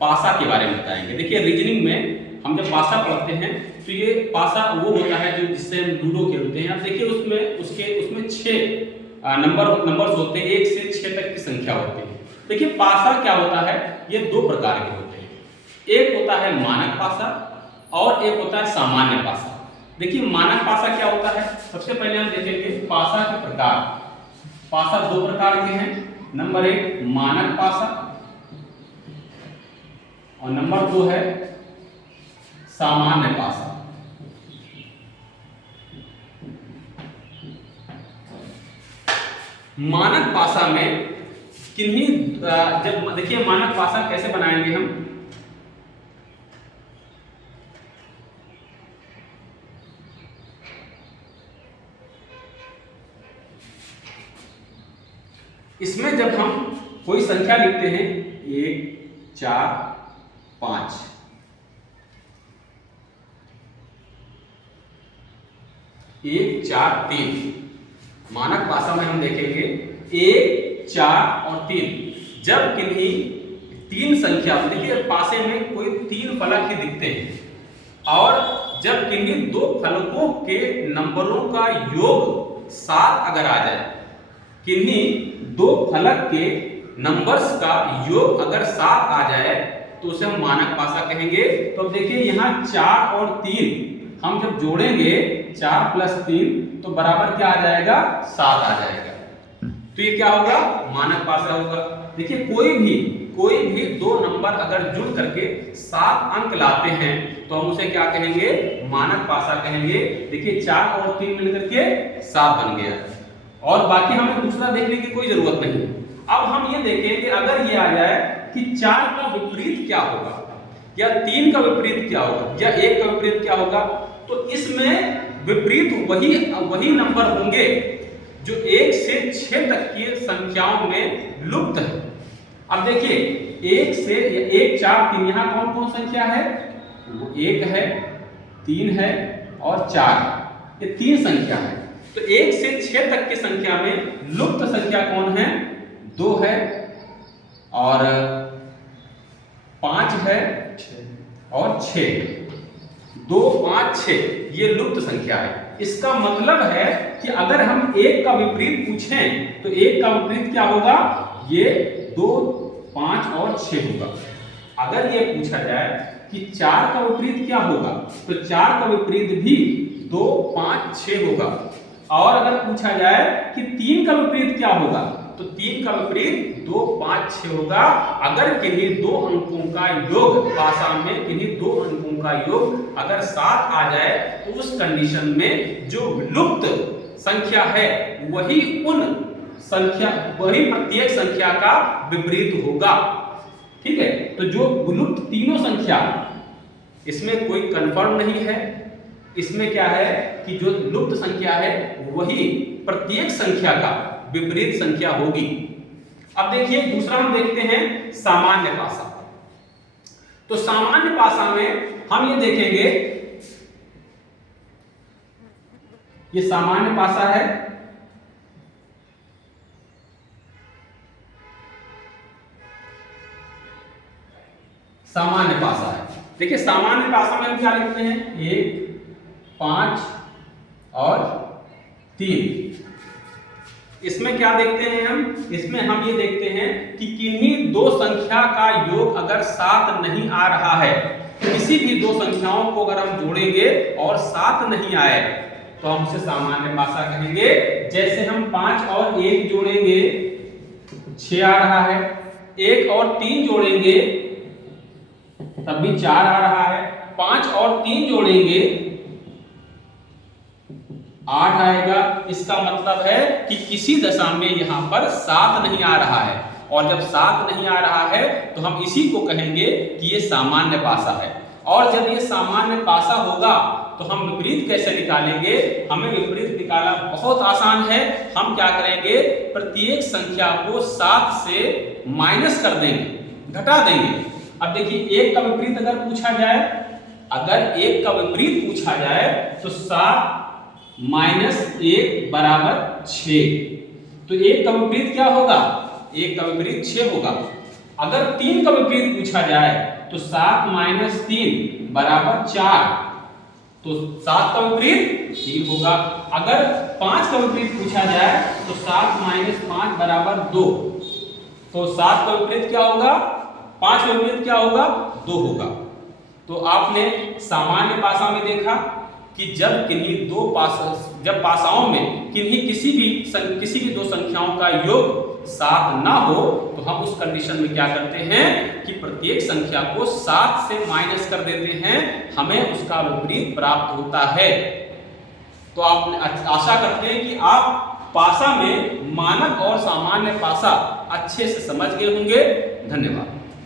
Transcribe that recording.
पासा के बारे में बताएंगे। देखिए रीजनिंग में हम जब पासा पढ़ते हैं तो ये पासा वो होता है जो जिससे हम लूडो खेलते हैं। अब देखिए उसमें 6 नंबर्स होते हैं, 1 से 6 तक की संख्या होती है। देखिए पासा क्या होता है, ये 2 प्रकार के होते हैं। एक होता है मानक पासा और एक होता है सामान्य पासा। देखिए मानक पासा क्या होता है, सबसे पहले हम देखेंगे पासा के प्रकार। पासा 2 प्रकार के हैं। नंबर 1 मानक पासा और नंबर 2 है सामान्य पासा। मानक पासा में किन्हीं जब देखिए मानक पासा कैसे बनाएंगे हम, इसमें जब हम कोई संख्या लिखते हैं 1 4 5, एक 4 3, मानक भाषा में हम देखेंगे 1 4 और 3। जब किन्हीं 3 संख्या, देखिए पासे में कोई 3 फलक ही दिखते हैं और जब किन्हीं 2 फलकों के नंबरों का योग 7 अगर आ जाए, किन्हीं 2 फलक के नंबर्स का योग अगर 7 आ जाए तो उसे हम मानक पासा कहेंगे। तो अब देखिए यहाँ 4 और 3 हम जब जोड़ेंगे 4 + 3 तो बराबर क्या आ जाएगा, 7 आ जाएगा। तो ये क्या होगा, मानक पासा होगा। देखिए कोई भी 2 नंबर अगर जुड़ करके 7 अंक लाते हैं तो हम उसे क्या कहेंगे, मानक पासा कहेंगे। देखिए 4 और 3 मिलकर के 7 बन गया और बाकी हमें दूसरा देखने की कोई जरूरत नहीं। अब हम ये देखें कि अगर ये आ जाए कि 4 का विपरीत क्या होगा या 3 का विपरीत क्या होगा या 1 का विपरीत क्या होगा, तो इसमें विपरीत वही नंबर होंगे जो 1 से 6 तक की संख्याओं में लुप्त है। अब देखिए 1 4 3 यहाँ कौन कौन संख्या है, 1 है, 3 है और 4, ये 3 संख्या है। तो 1 से 6 तक की संख्या में लुप्त संख्या कौन है, 2 है और 5 है और 6। 2 5 6 ये लुप्त संख्या है। इसका मतलब है कि अगर हम 1 का विपरीत पूछें तो 1 का विपरीत क्या होगा, ये 2 5 और 6 होगा। अगर ये पूछा जाए कि 4 का विपरीत क्या होगा तो 4 का विपरीत भी 2 5 6 होगा। और अगर पूछा जाए कि 3 का विपरीत क्या होगा तो 3 का विपरीत 2 5 6 होगा। अगर किन्हीं 2 अंकों का योग, पासा में किन्हीं 2 अंकों का योग अगर 7 आ जाए तो उस कंडीशन में जो लुप्त संख्या है वही प्रत्येक संख्या का विपरीत होगा। ठीक है, तो जो लुप्त तीनों संख्या, इसमें कोई कंफर्म नहीं है। इसमें क्या है कि जो लुप्त संख्या है वही प्रत्येक संख्या का विपरीत संख्या होगी। अब देखिए दूसरा हम देखते हैं सामान्य पासा। तो सामान्य पासा में हम ये देखेंगे, ये सामान्य पासा है। सामान्य पासा है। देखिए सामान्य पासा में हम क्या लिखते हैं, 1 5 और 3। इसमें क्या देखते हैं हम, इसमें हम ये देखते हैं कि किन्हीं 2 संख्या का योग अगर 7 नहीं आ रहा है, किसी भी 2 संख्याओं को अगर हम जोड़ेंगे और 7 नहीं आए तो हम उसे सामान्य पासा कहेंगे। जैसे हम 5 और 1 जोड़ेंगे 6 आ रहा है, 1 और 3 जोड़ेंगे तब भी 4 आ रहा है, 5 और 3 जोड़ेंगे 8 आएगा। इसका मतलब है कि किसी दशा में यहां पर 7 नहीं आ रहा है और जब 7 नहीं आ रहा है तो हम इसी को कहेंगे कि ये सामान्य पासा है। और जब ये सामान्य पासा होगा तो हम विपरीत कैसे निकालेंगे, हमें विपरीत निकालना बहुत आसान है। हम क्या करेंगे, प्रत्येक संख्या को 7 से माइनस कर देंगे, घटा देंगे। अब देखिए 1 का विपरीत अगर पूछा जाए, अगर 1 का विपरीत पूछा जाए तो 7 - 1 = 6। तो 1 का विपरीत क्या होगा, 1 का विपरीत 6 होगा। अगर 3 का विपरीत पूछा जाए तो 7 माइनस 3 बराबर 4, तो 7 का विपरीत 3 होगा। अगर 5 का विपरीत पूछा जाए तो 7 माइनस 5 बराबर 2, तो 7 का विपरीत क्या होगा, 5 का विपरीत क्या होगा, 2 होगा। तो आपने सामान्य पासा में देखा कि जब पासाओं में किसी भी दो संख्याओं का योग 7 ना हो तो हम उस कंडीशन में क्या करते हैं कि प्रत्येक संख्या को 7 से माइनस कर देते हैं, हमें उसका विपरीत प्राप्त होता है। तो आप आशा करते हैं कि आप पासा में मानक और सामान्य पासा अच्छे से समझ गए होंगे। धन्यवाद।